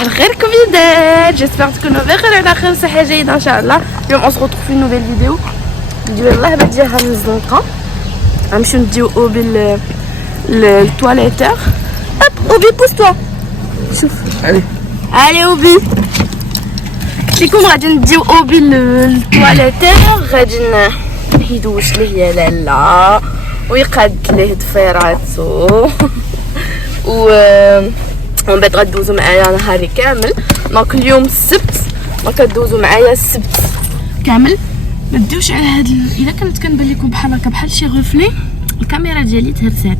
صباح الخير كبيدات. جيسبر تكونوا بخير على خير صحه جيده ان شاء الله. اليوم اون سروتروف في نوفيل فيديو يلاه بديها من الزنقه. غنمشيو نديو اوبي للتواليتور. اب اوبي بوس توا شوف علي اوبي. قلت لكم غادي نديو اوبي للتواليتور، غادي نحيدو واش اللي هي لالا ويقاد ليه ضفيراتو ومن بعد غدوزو معايا نهاري كامل. دونك اليوم السبت، دونك غدوزو معايا السبت كامل. ما تديوش على هاد الا كانت كنبان لكم بحال هكا بحال شي غفلي الكاميرا ديالي تهرسات،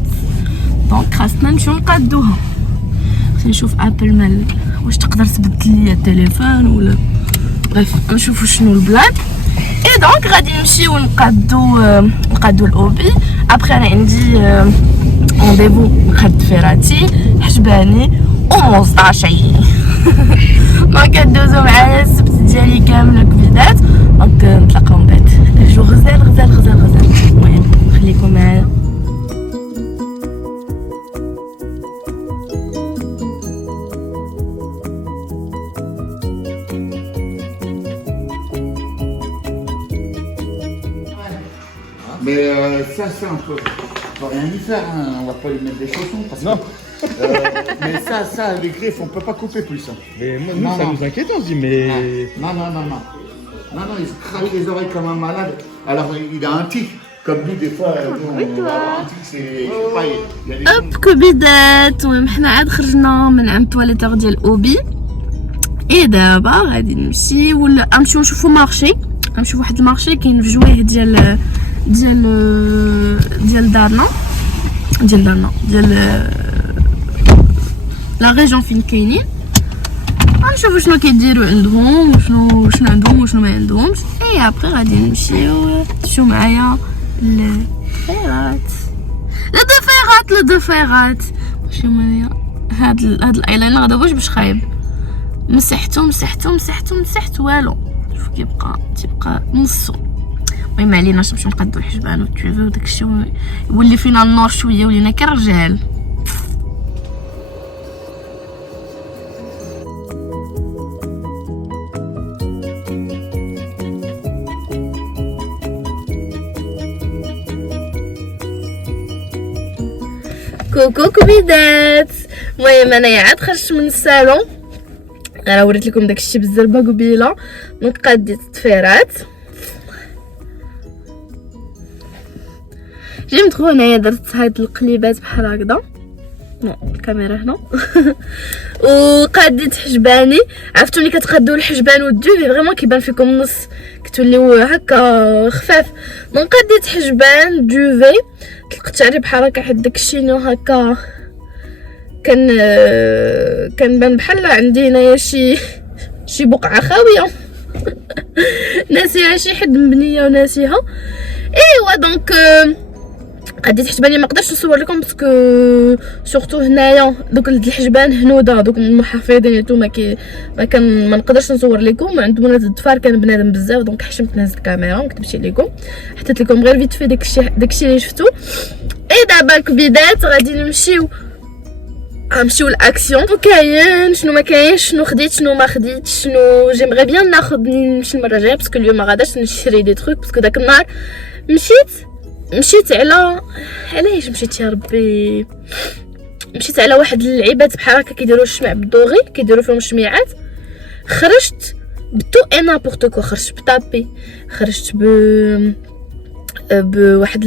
دونك خاصنا نمشيو نقادوها. خصني نشوف ابل مال واش تقدر تبدل لي التليفون ولا بريف نشوفوا شنو البلان. اي دونك غادي نمشيو نقادو الاوبي. ابخي انا عندي رونديفو نقاد ضفيراتي حجباني وموزطاشي. دونك كدوزو معايا السبت ديالي كامل الكبيدات. دونك نتلاقاو من بعد جو غزال غزال غزال غزال. المهم خليكم معايا. Mais ça, on peut rien y faire, hein. On va pas lui mettre des chaussons parce que. Mais ça, les griffes, on peut pas couper plus. Hein. Mais nous, ça nous inquiète, on se dit, mais. Non, il se craque les oreilles comme un malade. Alors, il a un tic. Comme nous, des fois, un tic, c'est. Je sais pas, il y a des. اب كبيدات. المهم حنا عاد خرجنا من عند التواليتور ديال اوبي. اي دابا غادي نمشيو نشوفو مارشي. غنمشيو واحد المارشي كاين في جويه ديال دارنا لا ريجون فين كاينين. غنشوفو شنو كيديروا عندهم وشنو عندهم وشنو ما عندهمش. اي ابري غادي نمشيو تشوفوا معايا الضفيرات. شوفوا معايا هاد الايلاينر دابا واش باش خايب. مسحت والو. شوف تيبقى نصو. المهم عليناش نمشيو نقادو الحجبان والتويفي وداكشي يولي فينا النور شويه ولينا كرجال. كوكو كبيدات. المهم انايا عاد خرجت من الصالون. انا وريت لكم داكشي بالزربه قبيله. دونك قاديت الضفيرات. جيت ندخل هنايا درت هاد القليبات بحال هكذا. الكاميرا هنا. وقاديت حجباني. عرفتوا ملي كتقادو الحجبان والدوفي فريمون كيبان فيكم النص كتوليو هكا خفاف. دونك قاديت حجبان دوفي طلقت عليه بحال هكا حيت داكشي نو هكا كان بحال عندي هنايا شي بقعه خاويه. ناسيها شي حد مبنيه وناسيها. ايوا دونك قديت حجباني ما نقدرش نصور لكم باسكو سورتو هنايا دوك الحجبان هنوده دوك المحافظين ما نقدرش نصور لكم. عند ولاد الضفار كان بنادم بزاف دونك حشمت نهز الكاميرا ما كتبش لكم. حطيت لكم غير فيت في داكشي اللي شفتو. اي دابا كبيدات غادي نمشيو الاكسيون. كاين شنو ما كاينش، شنو خديت شنو ما خديتش، شنو جيمغي بيان ناخذ نمشي المره الجايه باسكو اليوم ما غاداش نشري دي تروك باسكو داك النهار مشيت علاش مشيت يا ربي. مشيت على واحد اللعيبات بحال هكا كيديروا الشمع بالدوغي كيديروا فيهم الشميعات. خرجت بتو اي نابورت كو. خرجت بطابي، خرجت بواحد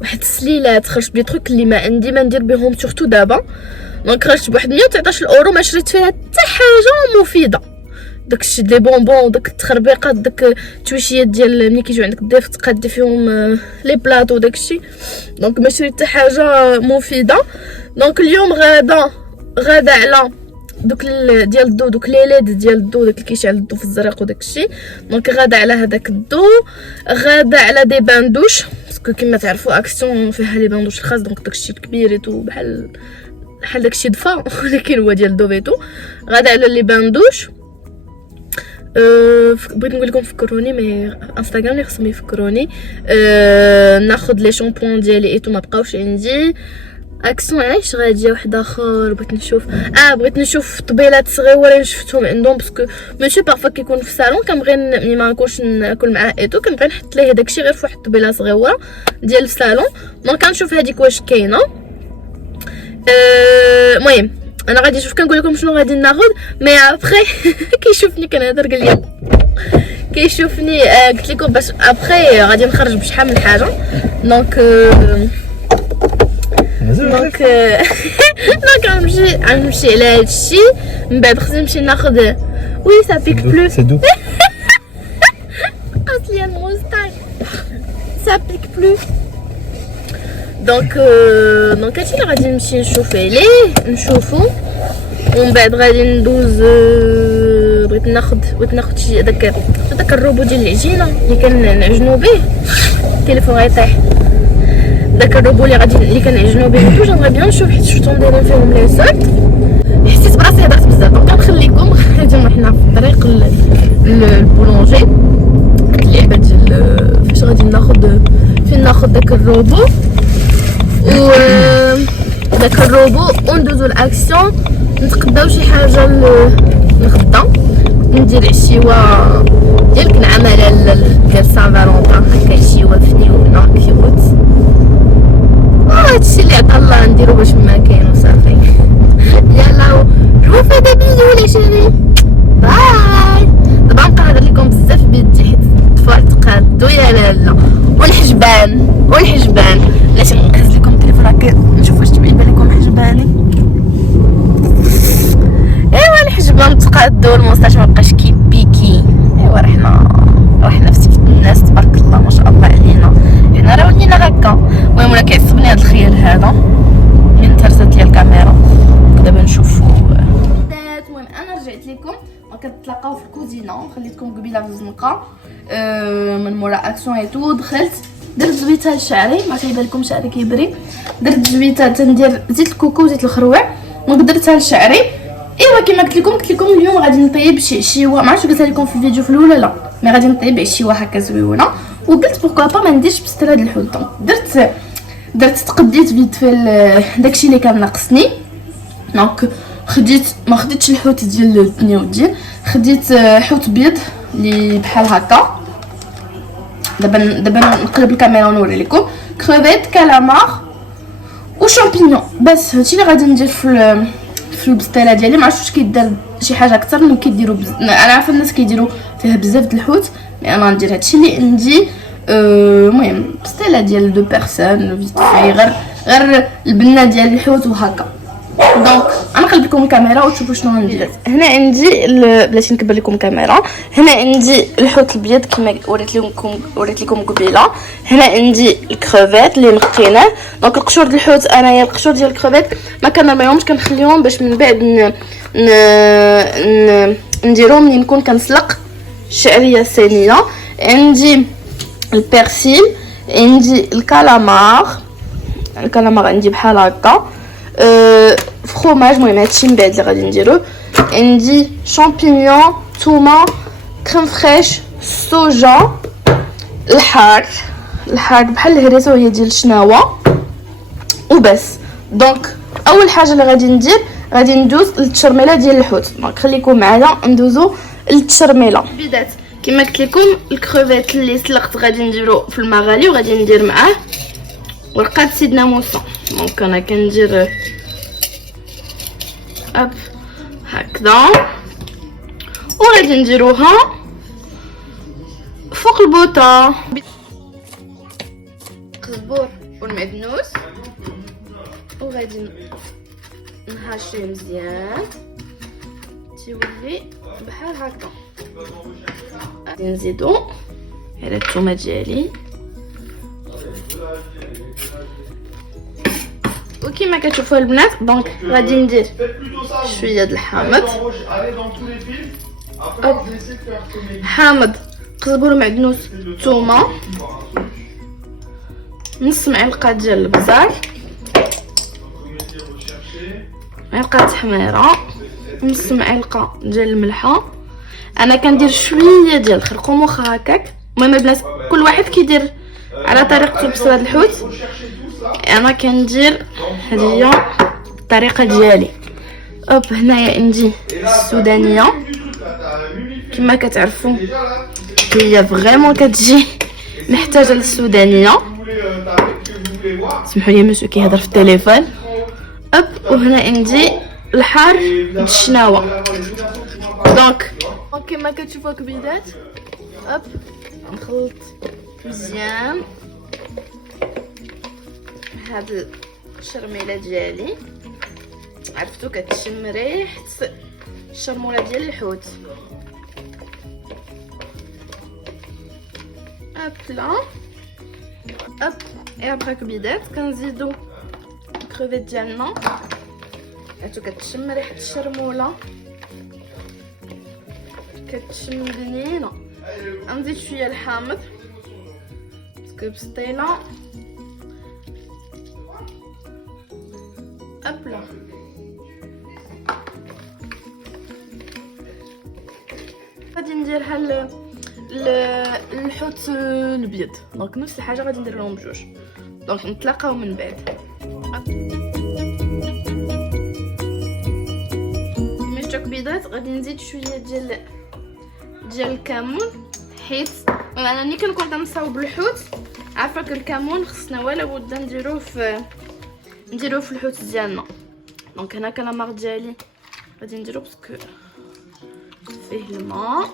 واحد السليلات، خرجت بلي تروك اللي ما عندي ما ندير بهم سورتو دابا. دونك خرجت بواحد 119 اورو ما شريت فيها حتى حاجه مفيده. داكشي دي بونبون داك التخربيقات داك التويشيات ديال ملي كيجيو عندك الضيف تقادي فيهم لي بلاطو داكشي. دونك ما شريت حتى حاجه مفيده. دونك اليوم غادا على دوك ديال الضو دوك لي ليد ديال الضو داك اللي كيشعل الضو في الزرق وداكشي. دونك غادا على هذاك الضو، غادا على دي باندوش باسكو كما تعرفوا اكسيون فيها لي باندوش الخاص. دونك داكشي كبيريتو بحال داكشي دفا ولكن هو ديال الضوفيتو. غادا على لي باندوش. بغيت نقول لكم فكروني مي انستغرام اللي خصهم يفكروني. ناخذ لي شامبوان ديالي ايتو ما بقاوش عندي. اكسون عايش غاديه واحد اخر بغيت نشوف طبيلات صغيورين شفتهم عندهم باسكو ماشي بارفا كيكون في الصالون كنبغي ملي ما نكونش ناكل معاه ايتو كنبغي نحط ليه داكشي غير في واحد الطبيله صغيره ديال الصالون دونك كنشوف هذيك واش كاينه. المهم انا غادي نشوف كنقول لكم شنو غادي ناخذ مي ابخي كيشوفني كنهضر قال لي كيشوفني قلت لكم باش ابخي غادي نخرج بشحال من حاجه دونك غنمشي على هادشي من بعد خصني نمشي ناخذ وي سا بيك بلو سي دو قاس لي الموستاج سا بيك بلو دونك هادشي اللي غادي نمشي نشوف عليه نشوفو ومن بعد غادي ندوز بغيت ناخذ شي داك الروبو ديال العجينه اللي كنعجنو به التليفون غيطيح داك الروبو اللي كنعجنو به توجا نبغي بيان نشوف حيت شفتهم دايرين فيهم لي سورت حسيت براسي هضرت بزاف دونك غنخليكم غادي حنا في الطريق للبولونجي اللعبه ديال فاش غادي فين ناخذ داك الروبو و داك الروبو وندوزو الاكسيون نتقداو شي حاجه للغدا ندير عشيوه ديال كنعملها ديال سان فالونطان هكا عشيوه فنيونه كيوت هادشي اللي عطا الله نديرو باش ما كاين وصافي. يلا جو في دي بيزو لي شيري باي. دابا نبقى نهضر لكم بزاف بيدي حيت تفرت قادو يا لالا والحجبان علاش نهز لكم التليفون هكا نشوف واش تبين لكم حجباني. ايوا الحجبان تقادو الموستاش مبقاش كيبيكي. ايوا رحنا في سيفط الناس تبارك الله ما شاء الله علينا حنا راه ولينا هكا. المهم ولا كيعصبني هذا الخيال هذا من ترست لي الكاميرا دابا نشوفو. المهم انا رجعت لكم وكنتلاقاو في الكوزينه خليتكم قبيله في الزنقه من مورا اكسيون ايتو دخلت درت زويته لشعري ما تيبان لكم شعري كيبري درت زويته تندير زيت الكوكو وزيت الخروع ودرتها لشعري. ايوا كما قلت لكم اليوم غادي نطيب شي عشيوه ما عرفتش قلتها لكم في الفيديو في الاولى لا مي غادي نطيب عشيوه هكا زويونه وقلت بوركوا با ما نديرش بستر هاد الحوت درت تقديت فيد في داكشي اللي كان ناقصني دونك ما خديتش الحوت ديال الدنيا وديال خديت حوت بيض اللي بحال هكا. دابا نقلب الكاميرا ونوري لكم كروفيت كالامار وشامبينيون بس هادشي اللي غادي ندير في البسطيله ديالي. ما عرفتش واش كيدار شي حاجه اكثر من كيديروا انا عارفه الناس كيديروا فيها بزاف د الحوت مي انا ندير هادشي اللي عندي. المهم بسطيله ديال دو بيرسون فيت في غير البنه ديال الحوت وهكا. دونك انا نقلب لكم الكاميرا وتشوفوا شنو غندير. هنا عندي بلاتي نكبر لكم الكاميرا. هنا عندي الحوت الابيض كما وريت لكم قبيله. هنا عندي الكروفيت اللي نقيناه دونك القشور ديال الحوت انايا القشور ديال الكروفيت ما كنرميهمش كنخليهم باش من بعد نديرهم ملي نكون كنسلق الشعريه الصينيه. عندي البيرسيل عندي الكالامار عندي بحال هكا فروماج. المهم هادشي من بعد اللي غادي نديرو. عندي شامبينيون ثومه كريم فريش الصوجا الحار بحال الهريسه وهي ديال الشناوه وبس. دونك اول حاجه اللي غادي ندوز للتشرميله ديال الحوت دونك خليكم معايا ندوزو للتشرميله. بدات كما قلت لكم الكروفيت اللي سلقت غادي نديرو في الماء غالي وغادي ندير معاه ورقه سيدنا موسى. دونك انا كندير اب هكذا وغادي نديروها فوق البوطه القزبور والمعدنوس وغادي نحاشيه مزيان تيولي بحال هكا. غادي نزيدو على الثومه ديالي وكما كتشوفوا البنات دونك غادي ندير شويه د الحامض قزبور معدنوس ثومه نص معلقه ديال البزار معلقه حميره نص معلقه ديال الملحه. انا كندير شويه ديال الخرقوم واخا هكاك. المهم البنات كل واحد كيدير على طريقته بصل هاد الحوت انا كندير هذه الطريقه ديالي. اوب هنايا عندي السودانيه كما كتعرفوا هي فريمون كتجي محتاجه للسودانيه. سمحوا لي مسيو كيهضر في التليفون. اوب وهنا عندي الحار بالشناوه. دونك كما كتشوفوا كبيدات. اوب نخلط مزيان هاد الشرميله ديالي. عرفتو كتشم ريحه الشرموله ديال الحوت. اب لا اب اي ابخي كبيدات كنزيدو الكروفيت ديالنا. عرفتو كتشم ريحه الشرموله كتشم بنينه. غنزيد شويه الحامض باسكو بسطيله. ابلا غادي نديرها الحوت الابيض. دونك نفس الحاجه غادي ندير لهم بجوج. دونك نتلاقاو من بعد. كما شفتوا كبيضات غادي نزيد شويه ديال الكمون حيت انا ملي كنكون كنصاوب الحوت عارفه الكمون خصنا ولا بد نديروه في الحوت ديالنا. دونك هنا كلامار ديالي غادي نديرو باسكو فيه الماء.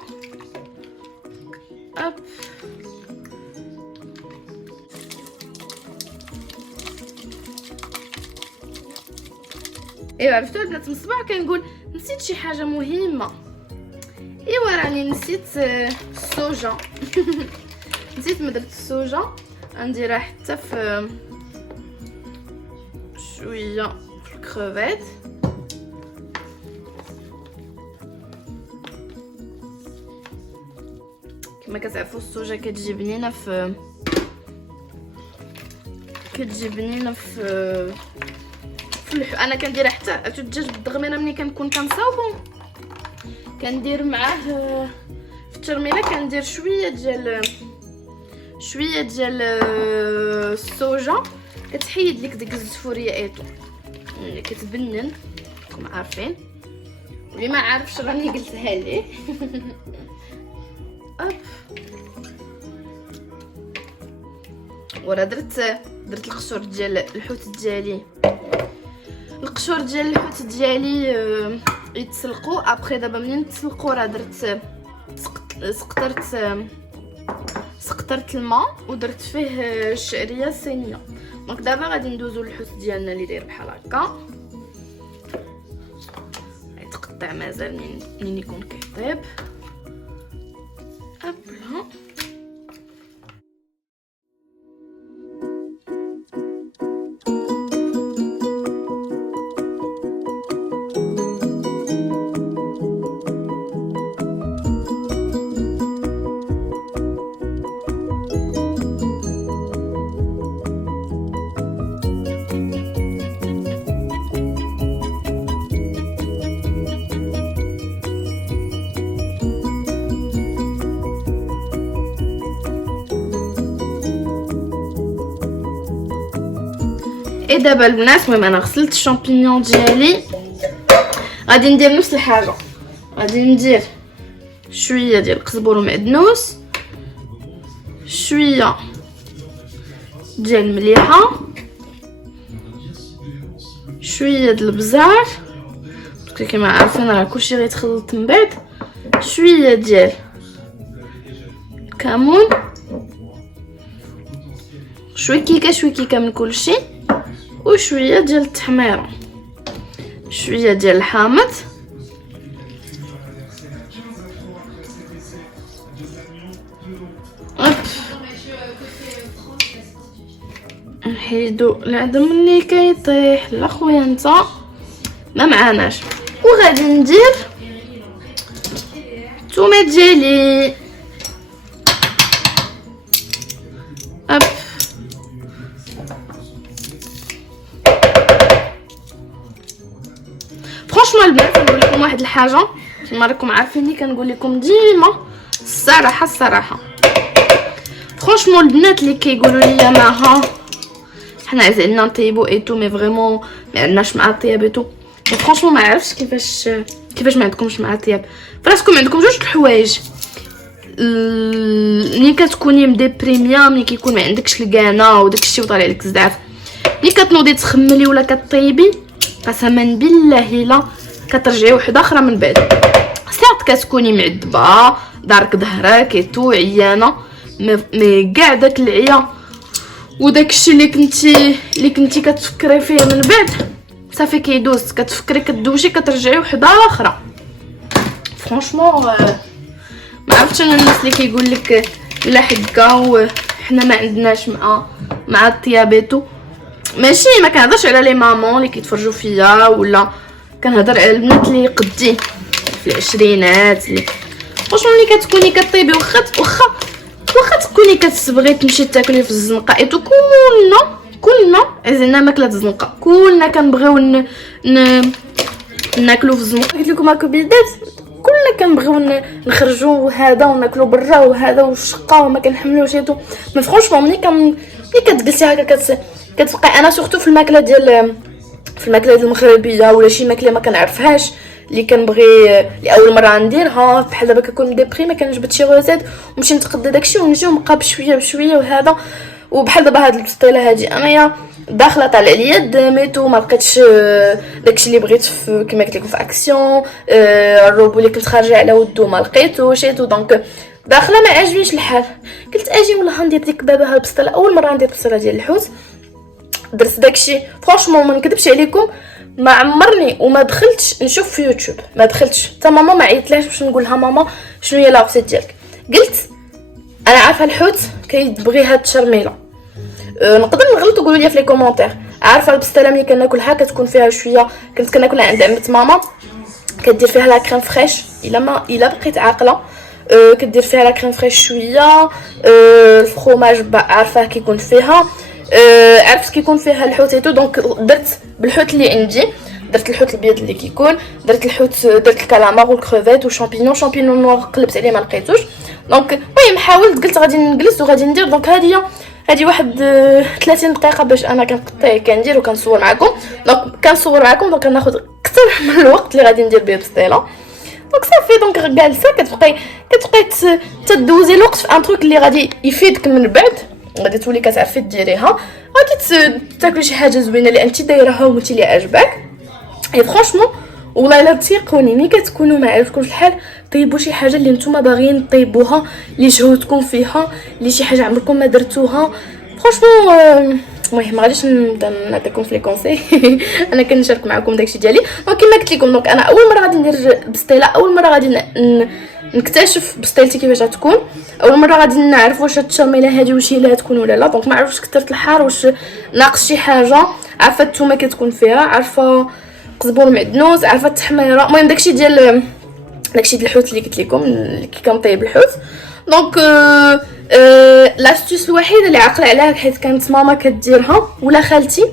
اب ايوا عرفتوا البنات من الصباح كنقول نسيت شي حاجه مهمه. ايوا راني نسيت الصوجه. نسيت ما درت الصوجه نديرها حتى في شويه في الكروفيت. كما كتعرفوا الصوجه كتجي بنينه في انا كنديرها حتى الدجاج بالدغميره. ملي كنكون كنصاوبو كندير معاه في الترميله كندير شويه ديال الصوجه كتحيد لك ديك الزفوريه ايتو ملي كتبنن راكم عارفين. واللي ما عارفش راني قلتها ليه. اب ورا درت القشور ديال الحوت ديالي. القشور ديال الحوت ديالي يتسلقوا. ابري دابا منين تسلقوا راه درت سقطرت الماء ودرت فيه الشعريه صينيه. دونك دابا غادي ندوزو للحوت ديالنا اللي داير بحال هكا. يتقطع مازال منين يكون كيطيب. ابلا اي دابا البنات المهم انا غسلت الشامبينيون ديالي. غادي ندير نفس الحاجه. غادي ندير شويه ديال القزبر ومعدنوس شويه ديال المليحه شويه ديال البزار باسكو كما عارفين راه كلشي غيتخلط من بعد. شويه ديال الكمون شويه كيكه من كلشي وشويه ديال التحميره شويه ديال الحامض نحيدو العظم اللي كيطيح. لا خويا انت ما معناش. وغادي ندير الثومه ديالي. فرانشمون البنات نقول لكم واحد الحاجه كما راكم عارفيني كنقول لكم ديما الصراحه فرانشمون البنات اللي كيقولوا لي ماها حنا عزلنا نطيبو ايتو مي فريمون ما عندناش مع الطياب ايتو. فرانشمون ما عرفتش كيفاش ما عندكمش مع الطياب. فراسكم عندكم جوج الحوايج، ملي كتكوني مديبريميا، ملي كيكون ما عندكش الكانه وداكشي وطالع لك الزعف، ملي كتنوضي تخملي ولا كطيبي قسما بالله الا كترجعي وحده اخرى من بعد. ساعات كتكوني معذبه دارك ظهرك ايتو عيانه، مي كاع داك العيا وداكشي اللي كنتي كتفكري فيه من بعد صافي كيدوز، كتفكري كدوشي كترجعي وحده اخرى. فرانشمون ما عرفتش انا الناس اللي كيقول لك لا حكا وحنا ما عندناش مع الطيابيتو، ماشي ما كنهضرش على لي مامون اللي كيتفرجوا فيا، ولا كنهضر على البنات اللي قدي في العشرينات اللي واش ملي كتكوني كطيبي واخا تكوني كتبغي تمشي تاكلي في الزنقه ايتو. كلنا عزلنا ماكله الزنقه، كلنا كنبغيو ناكلو في الزنقه. قلت لكم هاكو بيدات كلنا كنبغيو نخرجوا هذا وناكلو برا وهذا والشقه وما كنحملوش ايتو. مي فرانشمون ملي كتجلسي هكا كتبقى انا سورتو في الماكله ديال المغربيه ولا شي ماكله ما كنعرفهاش اللي كنبغي لاول مره نديرها، بحال دابا كنكون ديبري ما كنجبد شي غوزات ونمشي نتقدى داكشي ونجي ونبقى بشويه وهذا. وبحال دابا هاد البسطيله هادي انايا داخله طالع ليا دميتو ما لقيتش داكشي اللي بغيت كما قلت لكم في اكسيون، الروبو اللي كنت خارجه على ودو ما لقيتوش ايتو. دونك داخله ما عجبنيش الحال، قلت اجي والله ندير ديك بابا هاد البسطيله. اول مره ندير بسطيله ديال الحوت درت داكشي فرانشمون ما نكذبش عليكم ما عمرني وما دخلتش نشوف في يوتيوب، ما دخلتش حتى ماما ما عيطلاش باش نقولها ماما شنو هي لاغسيت ديالك. قلت انا عارفه الحوت كيبغي هاد التشرميله، نقدر نغلط وقولوا لي في لي كومونتير. عارفه البسطيله ملي كناكلها كتكون فيها شويه، كنت كناكلها عند عمت ماما كدير فيها لا كريم فريش الا بقيت عاقله، كدير فيها لا كريم فريش شويه، الفرomage عارفه كيكون فيها، عرفت كيكون فيها الحوت ايتو. دونك درت بالحوت اللي عندي، درت الحوت البيض اللي كيكون، درت الكالامار والكروفيت وشامبينيون نوار قلبت عليه ما لقيتوش. دونك المهم حاولت قلت غادي نجلس وغادي ندير. دونك هذه واحد 30 دقيقه باش انا كنقطع كندير وكنصور معكم. دونك كنصور معكم دونك ناخذ اكثر من الوقت اللي غادي ندير به بسطيله. دونك صافي دونك جالسه كتبقاي تدوزي الوقت في ان تروك اللي غادي يفيدك من بعد، غادي تولي كتعرفي ديريها، غادي تاكلي شي حاجه زوينه اللي انت دايرها وانت اللي عجبك. اي فرانشمون والله الا تيقوني ملي كتكونوا ما عرفتكمش الحال طيبوا شي حاجه اللي نتوما باغيين طيبوها، اللي جهودكم فيها، اللي شي حاجه عمركم ما درتوها. فرانشمون المهم ما غاديش نعطيكم في لي كونساي انا كنشارك معكم داكشي ديالي. دونك كما قلت لكم دونك انا اول مره غادي ندير بسطيله، اول مره غادي نكتشف بسطيلتي كيفاش غتكون، اول مره غادي نعرف واش هاد التشرميله هادي واش هي اللي غتكون ولا لا. دونك ما عرفتش كثرت الحار واش ناقص شي حاجه، عارفه الثومه كتكون فيها، عارفه قزبور معدنوس، عارفه التحميره، المهم داكشي ديال الحوت اللي قلت لكم اللي كنطيب الحوت. دونك لاستيس الوحيده اللي عاقله عليها حيت كانت ماما كديرها ولا خالتي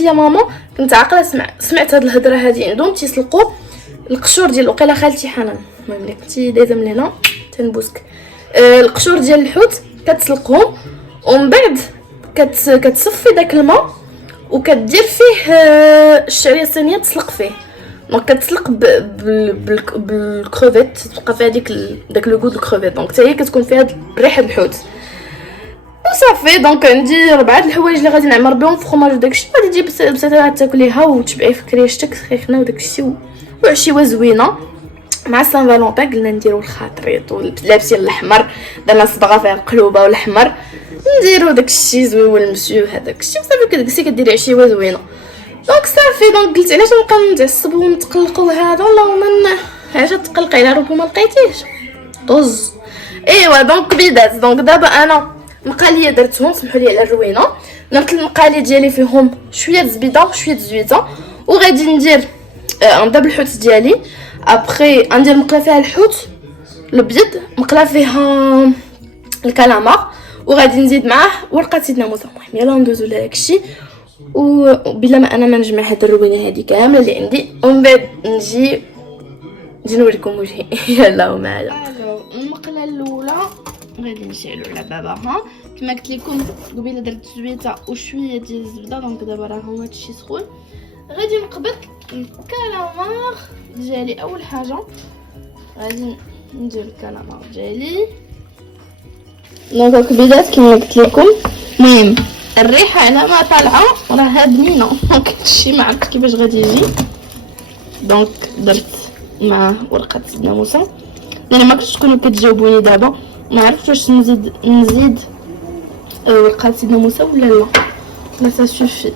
يا ماما كنت عاقله سمعت هاد الهضره هادي عندهم تيسلقوا القشور ديال وقيله خالتي حنان. المهم اللي كنتي دايزه من هنا تنبوسك القشور ديال الحوت كتسلقهم ومن بعد كتصفي داك الماء وكدير فيه الشعريه الصينيه تسلق فيه. دونك كتسلق بالكروفيت تبقى فيها داك لو غود الكروفيت. دونك حتى هي كتكون فيها ريحه الحوت وصافي. دونك عندي 4 الحوايج اللي غادي نعمر بهم فرomage وداكشي. غادي تجيب بسيطه تاكليها وتشبعي في كريشتك سخينه وداكشي وعشيوه زوينه مع سان فالونتين. قلنا نديرو الخطريط ولابسين الاحمر درنا صبغه فيها القلوبه والاحمر نديرو داكشي زوين والمسيو هذاك الشيء صافي كتجلسي كديري عشيوه زوينه. دونك صافي دونك قلت علاش نبقى نتعصبوا ونتقلقوا هذا والله من علاش تقلقي على روحك ما لقيتيش طز. ايوا دونك بيدات. دونك دابا انا مقاليه درتهم سمحوا لي على الروينه، درت المقالي ديالي فيهم شويه الزبيده وشويه الزويته وغادي ندير ندب الحوت ديالي. ابري ندير مقله فيها الحوت الابيض، مقله فيها الكالامار وغادي نزيد معاه ورقه سيدنا موسى. المهم يلا ندوزو لهادشي وبلا ما انا ما نجمع هاد الروينه هادي كامله اللي عندي ومن بعد نجي نوريكم وجهي. يلا معايا. المقله الاولى غادي نشعلو على بابا. ها كما قلت لكم قبيله درت زويته وشويه ديال الزبده، دونك دابا راه هو هادشي سخون. غادي نقبض الكالامار ديالي. اول حاجه غادي ندير الكالامار ديالي. دونك الكبيدات كما قلت لكم. المهم الريحه على ما طالعه راها بنينه، داكشي ما عرفت كيفاش غادي يجي. دونك درت مع ورقه الناموسه، لان ما كنتش تكونوا كتجاوبوني دابا ما عرفتش واش نزيد ورقه الناموسه ولا لا سا سوفي.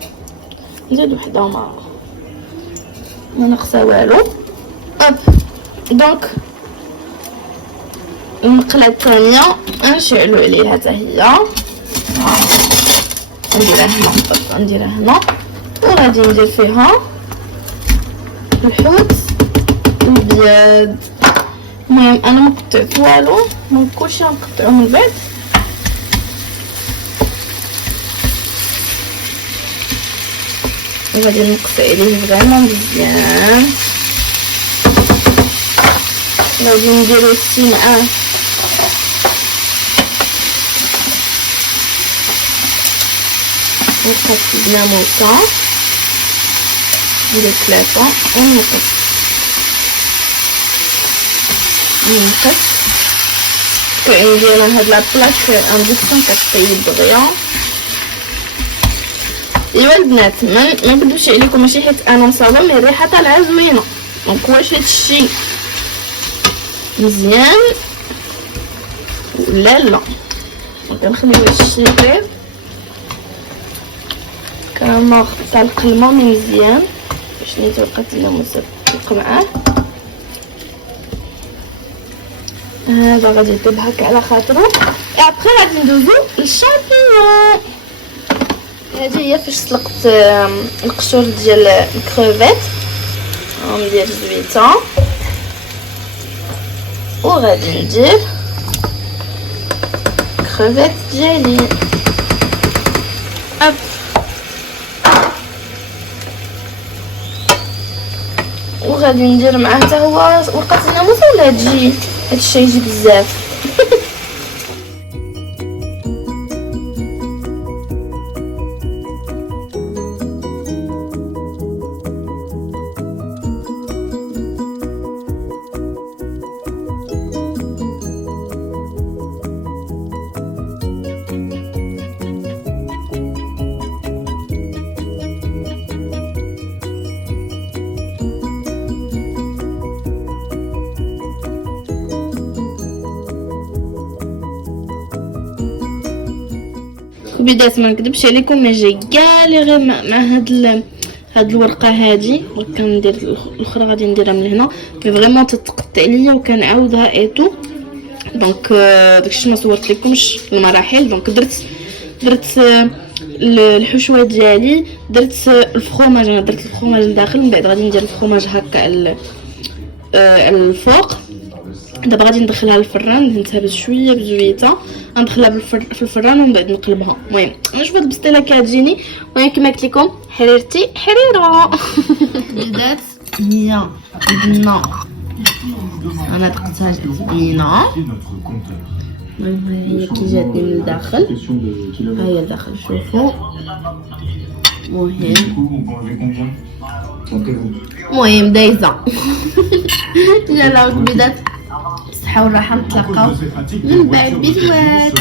نزيد وحده ما ناقصه والو. دونك المقله الثانيه نشعلو عليها حتى هي، نديرها هنا، نديرها هنا، وغادي ندير فيها الحوت الابيض. المهم انا ما قطعت والو، دونك كلشي غنقطعو من بعد. وغادي نقطع عليه فريمون مزيان. غادي نديرو شي معاه ورقة الناموسة، ندير 3 ونقص كندير هاد لابلاك اندكسيون كطيب دغيا. ايوا البنات ما نكذبش عليكم، ماشي حيت انا مصابه، مي الريحه طالعه زوينه. دونك واش هادشي مزيان ولا لا؟ كنخليو هادشي غير كما طلق الماء مزيان باش نيت ورقه الناموسه تطلق معاه. هذا غادي يطيب هكا على خاطرو. ابخي غادي ندوزو للشامبينيون. هذه هي فاش سلقت القشور ديال الكروفيت. ندير زويته وغادي ندير كروفيت ديالي. وغادي ندير معاه حتى هو ورقه الناموسه، ولا تجي هادشي يجي بزاف. بدات ما نكذبش عليكم، ما جاي غير مع هاد الورقه هادي. كندير الاخرى غادي نديرها من هنا، مي فريمون تتقطع ليا وكنعاودها ايتو. دونك داكشي ما صورت لكمش المراحل. دونك درت الحشوه ديالي، درت الفخوماج. انا درت الفخوماج لداخل، من بعد غادي ندير الفخوماج هكا الفوق. دابا غادي ندخلها للفران، دهنتها بشويه بزويته، ندخلها في الفران ومن بعد نقلبها. المهم نشوف هاد البسطيله كتجيني، المهم كما قلت لكم حريرتي حريره. بدات هي بنه، انا دقتها بنينه. هي كي جاتني من الداخل، ها هي الداخل شوفوا. المهم دايزه. يلا بدات الصحه والراحه، نتلاقاو من بعد. بدوات.